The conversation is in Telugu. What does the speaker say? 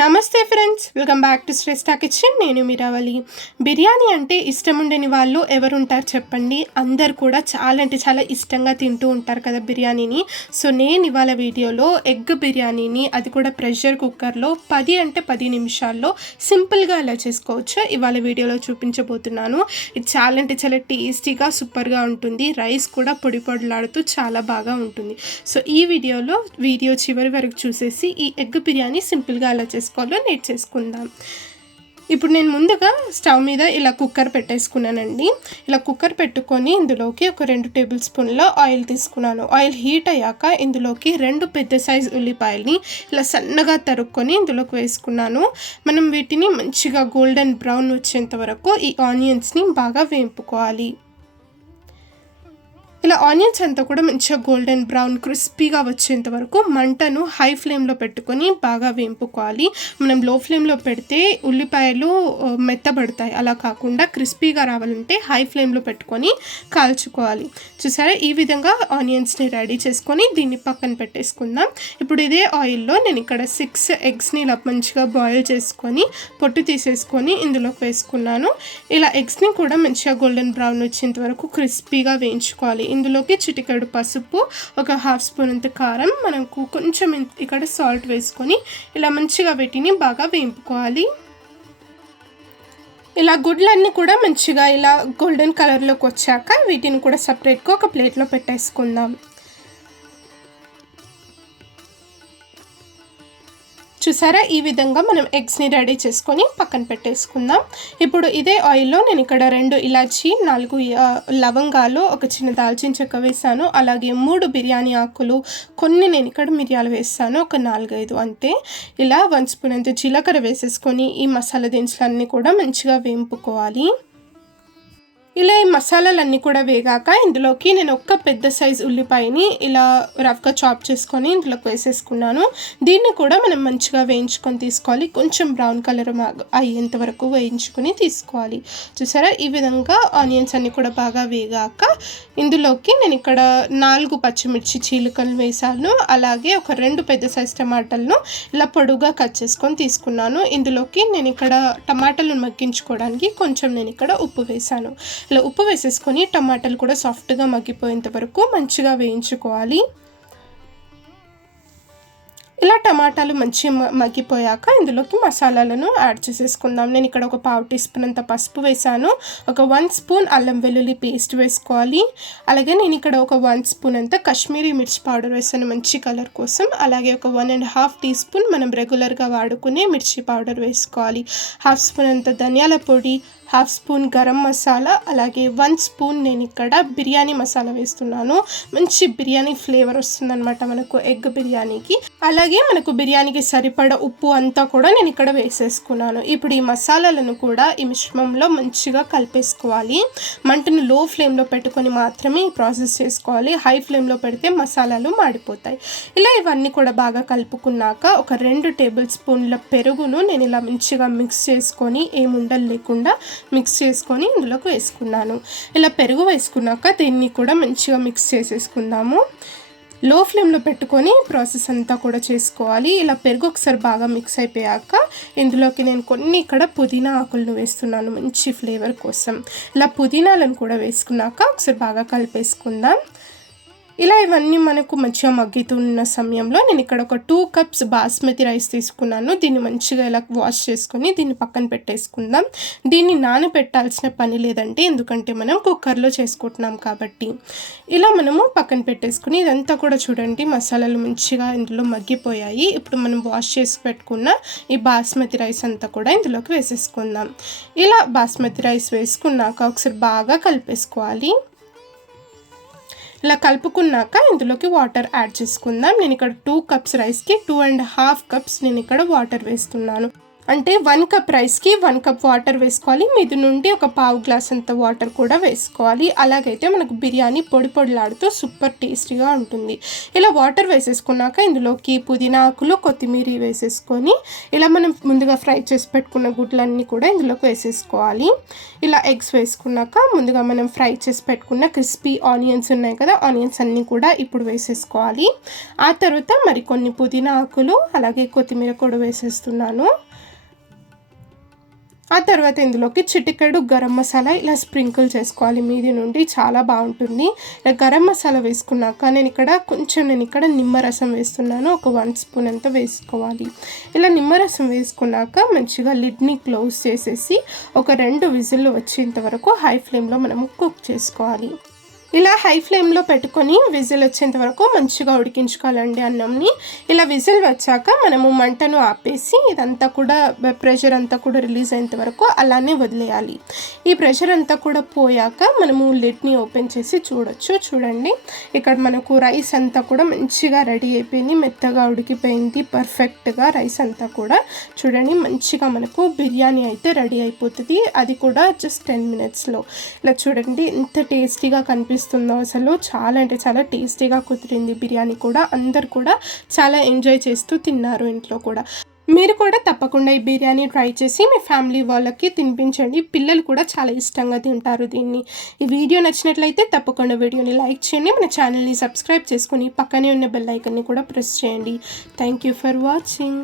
నమస్తే friends, welcome back to Shreshta kitchen. నేను మీరావళి. బిర్యానీ అంటే ఇష్టం ఉండని వాళ్ళు ఎవరుంటారు చెప్పండి? అందరు కూడా చాలా అంటే చాలా ఇష్టంగా తింటూ ఉంటారు కదా బిర్యానీని. సో నేను ఇవాళ వీడియోలో ఎగ్ బిర్యానీని, అది కూడా ప్రెషర్ కుక్కర్లో 10 నిమిషాల్లో సింపుల్గా ఎలా చేసుకోవచ్చో ఇవాళ వీడియోలో చూపించబోతున్నాను. ఇది చాలా అంటే చాలా టేస్టీగా సూపర్గా ఉంటుంది. రైస్ కూడా పొడి పొడిలాడుతూ చాలా బాగా ఉంటుంది. సో ఈ వీడియో చివరి వరకు చూసేసి ఈ ఎగ్ బిర్యానీ సింపుల్గా ఎలా చేసుకోవాలో నేర్చేసుకుందాం. ఇప్పుడు నేను ముందుగా స్టవ్ మీద ఇలా కుక్కర్ పెట్టేసుకున్నానండి. ఇలా కుక్కర్ పెట్టుకొని ఇందులోకి ఒక 2 టేబుల్ స్పూన్ల ఆయిల్ తీసుకున్నాను. ఆయిల్ హీట్ అయ్యాక ఇందులోకి 2 పెద్ద సైజు ఉల్లిపాయల్ని ఇలా సన్నగా తరుక్కొని ఇందులోకి వేసుకున్నాను. మనం వీటిని మంచిగా గోల్డెన్ బ్రౌన్ వచ్చేంత వరకు ఈ ఆనియన్స్ని బాగా వేపుకోవాలి. ఇలా ఆనియన్స్ అంతా కూడా మంచిగా గోల్డెన్ బ్రౌన్ క్రిస్పీగా వచ్చేంత వరకు మంటను హై ఫ్లేమ్లో పెట్టుకొని బాగా వేపుకోవాలి. మనం లో ఫ్లేమ్లో పెడితే ఉల్లిపాయలు మెత్తబడతాయి. అలా కాకుండా క్రిస్పీగా రావాలంటే హై ఫ్లేమ్లో పెట్టుకొని కాల్చుకోవాలి. చూసారా, ఈ విధంగా ఆనియన్స్ని రెడీ చేసుకొని దీన్ని పక్కన పెట్టేసుకుందాం. ఇప్పుడు ఇదే ఆయిల్లో నేను ఇక్కడ 6 ఎగ్స్ని ఇలా మంచిగా బాయిల్ చేసుకొని పొట్టు తీసేసుకొని ఇందులోకి వేసుకున్నాను. ఇలా ఎగ్స్ని కూడా మంచిగా గోల్డెన్ బ్రౌన్ వచ్చేంత వరకు క్రిస్పీగా వేయించుకోవాలి. ఇందులోకి చిటికెడు పసుపు, ఒక 1/2 స్పూన్ అంత కారం, మనకు కొంచెం ఇక్కడ సాల్ట్ వేసుకొని ఇలా మంచిగా వీటిని బాగా వేపుకోవాలి. ఇలా గుడ్లన్నీ కూడా మంచిగా ఇలా గోల్డెన్ కలర్లోకి వచ్చాక వీటిని కూడా సపరేట్గా ఒక ప్లేట్లో పెట్టేసుకుందాం. చూసారా, ఈ విధంగా మనం ఎగ్స్ని రెడీ చేసుకొని పక్కన పెట్టేసుకుందాం. ఇప్పుడు ఇదే ఆయిల్లో నేను ఇక్కడ 2 ఇలాచీ, 4 లవంగాలు, ఒక చిన్న దాల్చిన చెక్క వేసాను. అలాగే 3 బిర్యానీ ఆకులు, కొన్ని నేను ఇక్కడ మిరియాలు వేసాను, ఒక 4-5 అంతే. ఇలా 1 స్పూన్ అంత జీలకర్ర వేసేసుకొని ఈ మసాలా దినుసులన్నీ కూడా మంచిగా వేపుకోవాలి. ఇలా ఈ మసాలాలన్నీ కూడా వేగాక ఇందులోకి నేను ఒక పెద్ద సైజు ఉల్లిపాయని ఇలా రఫ్గా చాప్ చేసుకొని ఇందులోకి వేసేసుకున్నాను. దీన్ని కూడా మనం మంచిగా వేయించుకొని తీసుకోవాలి. కొంచెం బ్రౌన్ కలర్ అయ్యేంత వరకు వేయించుకొని తీసుకోవాలి. చూసారా, ఈ విధంగా ఆనియన్స్ అన్నీ కూడా బాగా వేగాక ఇందులోకి నేను ఇక్కడ 4 పచ్చిమిర్చి చీలికలు వేసాను. అలాగే ఒక 2 పెద్ద సైజు టమాటాలను ఇలా పొడుగా కట్ చేసుకొని తీసుకున్నాను. ఇందులోకి నేను ఇక్కడ టమాటాలను మగ్గించుకోవడానికి కొంచెం నేను ఇక్కడ ఉప్పు వేసాను. ఇలా ఉప్పు వేసేసుకొని టమాటాలు కూడా సాఫ్ట్గా మగ్గిపోయేంత వరకు మంచిగా వేయించుకోవాలి. ఇలా టమాటాలు మంచిగా మగ్గిపోయాక ఇందులోకి మసాలాలను యాడ్ చేసేసుకుందాం. నేను ఇక్కడ ఒక 1/2 టీ స్పూన్ అంత పసుపు వేసాను. ఒక 1 స్పూన్ అల్లం వెల్లుల్లి పేస్ట్ వేసుకోవాలి. అలాగే నేను ఇక్కడ ఒక 1 స్పూన్ అంత కాశ్మీరీ మిర్చి పౌడర్ వేసాను మంచి కలర్ కోసం. అలాగే ఒక 1.5 టీ స్పూన్ మనం రెగ్యులర్గా వాడుకునే మిర్చి పౌడర్ వేసుకోవాలి. 1/2 స్పూన్ అంత ధనియాల పొడి, 1/2 స్పూన్ గరం మసాలా, అలాగే 1 స్పూన్ నేను ఇక్కడ బిర్యానీ మసాలా వేస్తున్నాను. మంచి బిర్యానీ ఫ్లేవర్ వస్తుందన్నమాట మనకు ఎగ్ బిర్యానీకి. అలాగే మనకు బిర్యానీకి సరిపడ ఉప్పు అంతా కూడా నేను ఇక్కడ వేసేసుకున్నాను. ఇప్పుడు ఈ మసాలాలను కూడా ఈ మిశ్రమంలో మంచిగా కలిపేసుకోవాలి. మంటను లో ఫ్లేమ్లో పెట్టుకొని మాత్రమే ఈ ప్రాసెస్ చేసుకోవాలి. హై ఫ్లేమ్లో పెడితే మసాలాలు మాడిపోతాయి. ఇలా ఇవన్నీ కూడా బాగా కలుపుకున్నాక ఒక 2 టేబుల్ స్పూన్ల పెరుగును నేను ఇలా మంచిగా మిక్స్ చేసుకొని ఏముండలు లేకుండా మిక్స్ చేసుకొని ఇందులోకి వేసుకున్నాను. ఇలా పెరుగు వేసుకున్నాక దీన్ని కూడా మంచిగా మిక్స్ చేసేసుకుందాము. లో ఫ్లేమ్లో పెట్టుకొని ప్రాసెస్ అంతా కూడా చేసుకోవాలి. ఇలా పెరుగు ఒకసారి బాగా మిక్స్ అయిపోయాక ఇందులోకి నేను కొన్ని ఇక్కడ పుదీనా ఆకులను వేస్తున్నాను మంచి ఫ్లేవర్ కోసం. ఇలా పుదీనాలను కూడా వేసుకున్నాక ఒకసారి బాగా కలిపేసుకుందాం. ఇలా ఇవన్నీ మనకు మంచిగా మగ్గుతున్న సమయంలో నేను ఇక్కడ ఒక 2 కప్స్ బాస్మతి రైస్ తీసుకున్నాను. దీన్ని మంచిగా ఇలా వాష్ చేసుకొని దీన్ని పక్కన పెట్టేసుకుందాం. దీన్ని నానబెట్టాల్సిన పని లేదంటే, ఎందుకంటే మనం కుక్కర్లో చేసుకుంటున్నాం కాబట్టి. ఇలా మనము పక్కన పెట్టేసుకుని ఇదంతా కూడా చూడండి మసాలాలు మంచిగా ఇందులో మగ్గిపోయాయి. ఇప్పుడు మనం వాష్ చేసి పెట్టుకున్న ఈ బాస్మతి రైస్ అంతా కూడా ఇందులోకి వేసేసుకుందాం. ఇలా బాస్మతి రైస్ వేసుకున్నాక ఒకసారి బాగా కలిపేసుకోవాలి. ఇలా కలుపుకున్నాక ఇందులోకి వాటర్ యాడ్ చేసుకుందాం. నేను ఇక్కడ 2 కప్స్ రైస్కి 2.5 కప్స్ నేను ఇక్కడ వాటర్ వేస్తున్నాను. అంటే 1 కప్ రైస్కి 1 కప్ వాటర్ వేసుకోవాలి. మీది నుండి ఒక పావు గ్లాస్ అంత వాటర్ కూడా వేసుకోవాలి. అలాగైతే మనకు బిర్యానీ పొడి పొడిలాడుతూ సూపర్ టేస్టీగా ఉంటుంది. ఇలా వాటర్ వేసేసుకున్నాక ఇందులోకి పుదీనా ఆకులు, కొత్తిమీర వేసేసుకొని ఇలా మనం ముందుగా ఫ్రై చేసి పెట్టుకున్న గుడ్లన్నీ కూడా ఇందులోకి వేసేసుకోవాలి. ఇలా ఎగ్స్ వేసుకున్నాక ముందుగా మనం ఫ్రై చేసి పెట్టుకున్న క్రిస్పీ ఆనియన్స్ ఉన్నాయి కదా, ఆనియన్స్ అన్నీ కూడా ఇప్పుడు వేసేసుకోవాలి. ఆ తర్వాత మరికొన్ని పుదీనా ఆకులు అలాగే కొత్తిమీర కూడా వేసేస్తున్నాను. ఆ తర్వాత ఇందులోకి చిటికెడు గరం మసాలా ఇలా స్ప్రింకిల్ చేసుకోవాలి మీది నుండి, చాలా బాగుంటుంది. గరం మసాలా వేసుకున్నాక నేను ఇక్కడ నిమ్మరసం వేస్తున్నాను. ఒక 1 స్పూన్ అంతా వేసుకోవాలి. ఇలా నిమ్మరసం వేసుకున్నాక మంచిగా లిడ్ని క్లోజ్ చేసేసి ఒక 2 విజిల్లు వచ్చేంత వరకు హై ఫ్లేమ్లో మనం కుక్ చేసుకోవాలి. ఇలా హై ఫ్లేమ్లో పెట్టుకొని విజిల్ వచ్చేంత వరకు మంచిగా ఉడికించుకోవాలండి అన్నంని. ఇలా విజిల్ వచ్చాక మనము మంటను ఆపేసి ఇదంతా కూడా ప్రెషర్ అంతా కూడా రిలీజ్ అయ్యేంత వరకు అలానే వదిలేయాలి. ఈ ప్రెషర్ అంతా కూడా పోయాక మనము లిడ్ని ఓపెన్ చేసి చూడొచ్చు. చూడండి, ఇక్కడ మనకు రైస్ అంతా కూడా మంచిగా రెడీ అయిపోయింది, మెత్తగా ఉడికిపోయింది పర్ఫెక్ట్గా రైస్ అంతా కూడా. చూడండి, మంచిగా మనకు బిర్యానీ అయితే రెడీ అయిపోతుంది, అది కూడా జస్ట్ 10 మినిట్స్లో. ఇలా చూడండి ఎంత టేస్టీగా కనిపిస్తుందో అసలు. చాలా అంటే చాలా టేస్టీగా కుదిరింది బిర్యానీ కూడా. అందరు కూడా చాలా ఎంజాయ్ చేస్తూ తిన్నారు ఇంట్లో కూడా. మీరు కూడా తప్పకుండా ఈ బిర్యానీ ట్రై చేసి మీ ఫ్యామిలీ వాళ్ళకి తినిపించండి. పిల్లలు కూడా చాలా ఇష్టంగా తింటారు దీన్ని. ఈ వీడియో నచ్చినట్లయితే తప్పకుండా వీడియోని లైక్ చేయండి, మన ఛానల్ని సబ్స్క్రైబ్ చేసుకొని పక్కనే ఉన్న బెల్ ఐకాన్ని కూడా ప్రెస్ చేయండి. Thank you for watching.